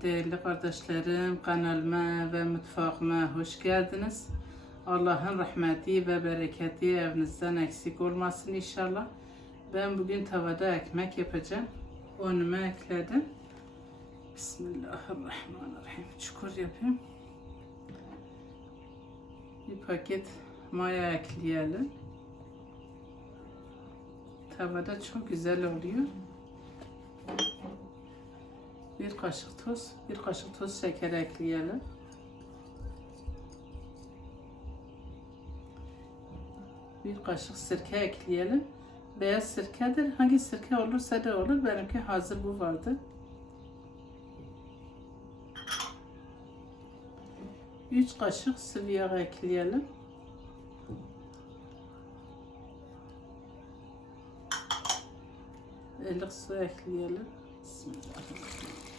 Değerli kardeşlerim, kanalıma ve mutfağıma hoş geldiniz. Allah'ın rahmeti ve bereketi evinizden eksik olmasın inşallah. Ben bugün tavada ekmek yapacağım. Önüme ekledim. Bismillahirrahmanirrahim. Çukur yapayım. Bir paket maya ekleyelim. Tavada çok güzel oluyor. Kaşık tuz, bir kaşık tuz şeker ekleyelim. Bir kaşık sirke ekleyelim. Beyaz sirkedir. Hangi sirke olursa da olur. Benimki hazır bu vardı. Üç kaşık sıvı yağ ekleyelim. Elik su ekleyelim. Bismillahirrahmanirrahim.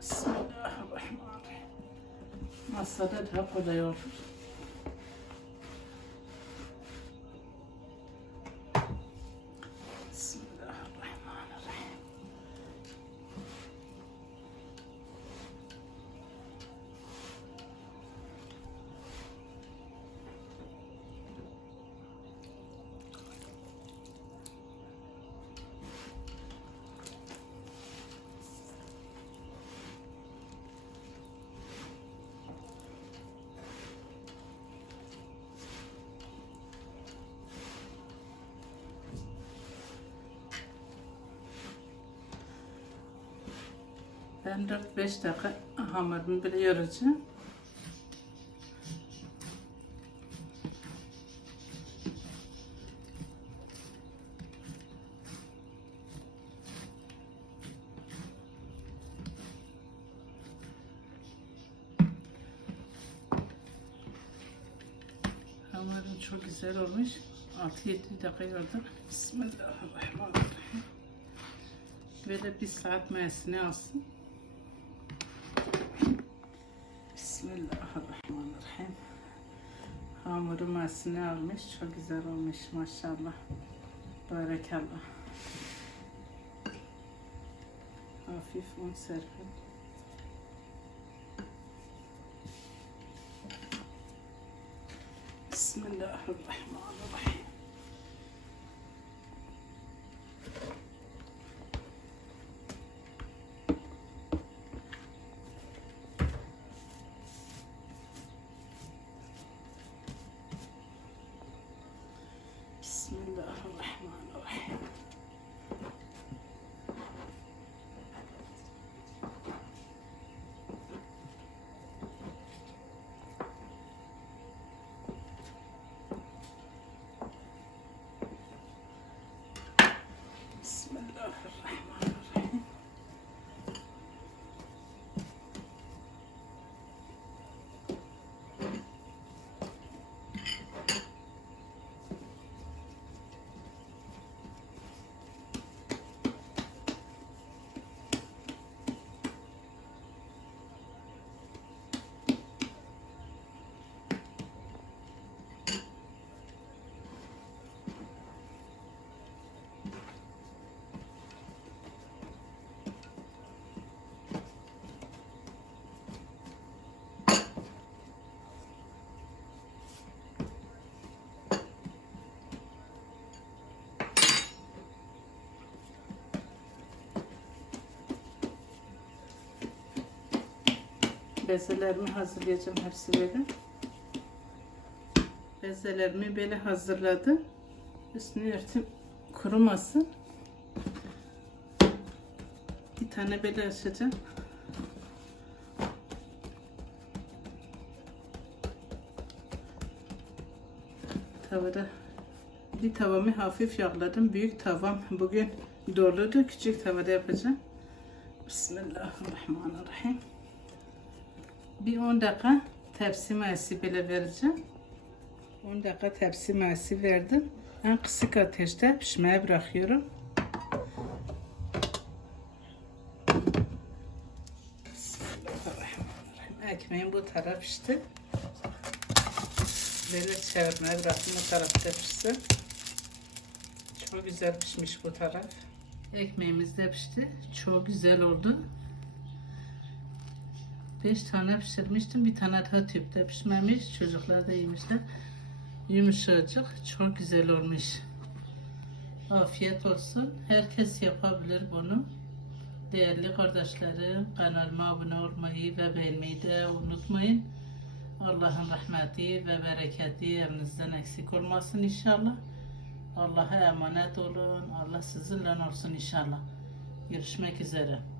Bismillahirrahmanirrahim. Masada daha kolay olur. Ben 4-5 dakika hamurumu böyle yoracağım. Hamurum çok güzel olmuş. 6-7 dakika yordum. Bismillahirrahmanirrahim. Böyle bir saat mayasını alsın. Bismillahirrahmanirrahim. Hamuru mayasını almış. Çok güzel olmuş maşallah. Barakallah. Hafif un serpin. Bismillahirrahmanirrahim. Bezelerimi hazırlayacağım hepsi böyle. Bezelerimi böyle hazırladım. Üstünü örtüm kurumasın. Bir tane böyle açacağım. Tavada bir tavamı hafif yağladım. Büyük tavam bugün doludu. Küçük tavada yapacağım. Bismillahirrahmanirrahim. Bir 10 dakika tepsi mayası böyle vereceğim. 10 dakika tepsi mayası verdim. En kısık ateşte pişmeye bırakıyorum. Ekmeğim bu taraf pişti. Böyle çevirmeye bıraktım bu tarafta pişsin. Çok güzel pişmiş bu taraf. Ekmeğimiz de pişti. Çok güzel oldu. 5 tane pişirmiştim. Bir tane daha tüpte pişmemiş. Çocuklar da yemişler. Yumuşacık. Çok güzel olmuş. Afiyet olsun. Herkes yapabilir bunu. Değerli kardeşlerim kanalıma abone olmayı ve beğenmeyi de unutmayın. Allah'ın rahmeti ve bereketi evinizden eksik olmasın inşallah. Allah'a emanet olun. Allah sizinle olsun inşallah. Görüşmek üzere.